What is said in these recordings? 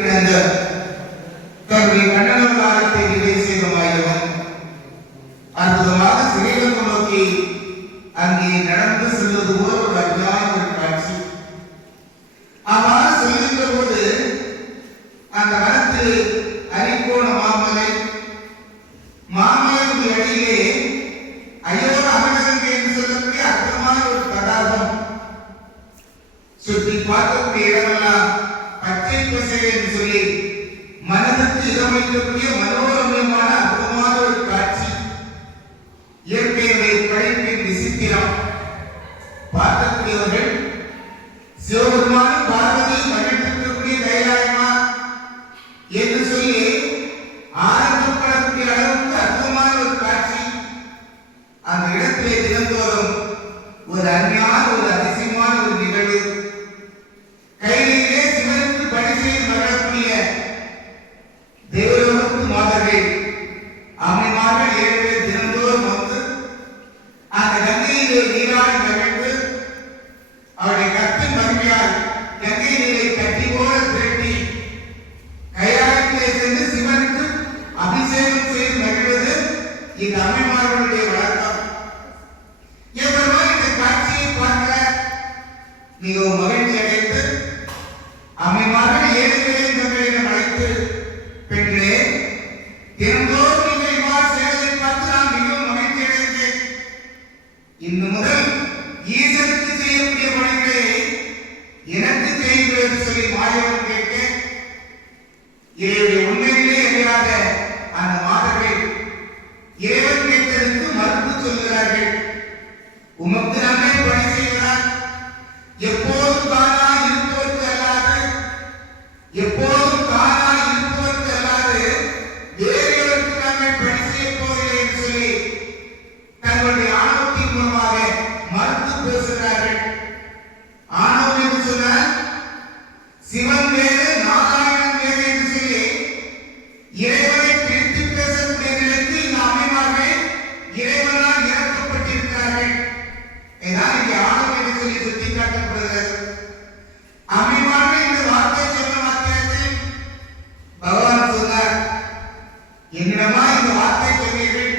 கிடந்த தன்னுடைய கண்ணனவதாரத்தை நிறைவு செய்தமாயவன் அற்புதமாக சிறையிலிருந்து நோக்கி அங்கே நடந்து செல்வது போல ஒரு அருமையான ஒரு காட்சி. அவ்வாறு செல்கின்ற போது அந்த வனத்தில் அரிக்கோண மாமலையுடைய அடியிலே அயோர அமரகங்கை என்று சொல்லக்கூடிய அற்புதமான ஒரு தடாகம், சுற்றி பார்க்கக்கூடிய இடமெல்லாம் பச்சை பசை என்று சொல்லி மனதுக்கு இதமளிக்கக்கூடிய மனோரமியமான அற்புதமான ஒரு காட்சி. இயற்கையுடைய படைப்பின் விசித்திரம் பார்க்கக்கூடியவர்கள் சிவபெருமானும் பார்வதியும் மகிழ்ந்திருக்கக்கூடிய கைலாயமா என்று சொல்லி ஆரம்பப்படக்கூடிய அளவுக்கு அற்புதமான ஒரு காட்சி. அந்த இடத்திலே தினந்தோறும் ஒரு அருமையான ஒரு அதிசயமான ஒரு நிகழ்வு. கையிலே சிவனுக்கு பணி செய்து மகிழக்கூடிய தேவலோகத்து மாதர்கள் அம்மைமார்கள் 7 பேர் தினந்தோறும் வந்து அந்த கங்கையிலே நீராடி மகிழ்ந்து அவருடைய கத்தின் மகிமையால் கங்கை நீரை கட்டி போல திரட்டி கையாளத்திலே சென்று சிவனுக்கு அபிஷேகம் செய்து மகிழ்வது இந்த அம்மைமார்களுடைய வழக்கம். எவ்வளவோ இந்த காட்சியை பார்க்க மிகவும் மகிழ்ச்சி அடைந்து அம்மைமார்கள் 7 பேரையும் தங்களிடம் அழைத்து, பெண்களே, தினந்தோறும் நீங்கள் இவ்வாறு செய்வதை பார்த்து நான் மிகவும் மகிழ்ச்சி அடைந்தேன். இன்று முதல் ஈசனுக்கு செய்யக்கூடிய பணிகளை எனக்கு செய்யுங்கள் என்று சொல்லி மாயவன் கேட்க, இறைவனை உண்மையிலே அறியாத அந்த மாதர்கள் இறைவன் கேட்டதற்கு மறுப்பு சொல்கிறார்கள். உமக்கு நம்மை பணி செய்கிறார், எப்போதும் தானா இருப்பவருக்கு அல்லாது, எப்போதும் தானா இருப்பவருக்கு அல்லாது வேறொருக்கு நம்மை பணி செய்ய போவதில்லை என்று சொல்லி தங்களுடைய ஆணவத்தின் மூலமாக மறுத்து பேசுகிறார்கள். ஆணவம் என்று சொன்னால் சிவன் வேறு நாராயணன் வேறு என்று சொல்லி இறைவனை பிரித்து பேசக்கூடிய நிலைக்கு இந்த அம்மைமார்கள் இறைவனால் இறக்கப்பட்டிருக்கிறார்கள். ஏனால் இங்கே ஆணவம் என்று சொல்லி சுட்டிக்காட்டப்படுகிறது. அம்மைமார்கள் இந்த வார்த்தை சொன்ன மாத்திரத்தில் பகவான் சொன்னார், என்னிடமா இந்த வார்த்தை சொன்னீர்கள்,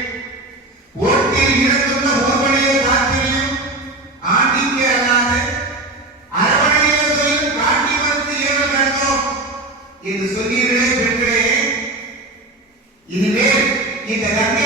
ஓட்டில் இடத்துள்ள ஓர்வனையை காட்டிலையும் ஆண்டிக்கு அல்லாது அரவணையிலும் காட்டி வந்து ஏவல் நடந்தோம் என்று சொன்னீர்களே பெண்களே, இனிமேல் இந்த கங்கை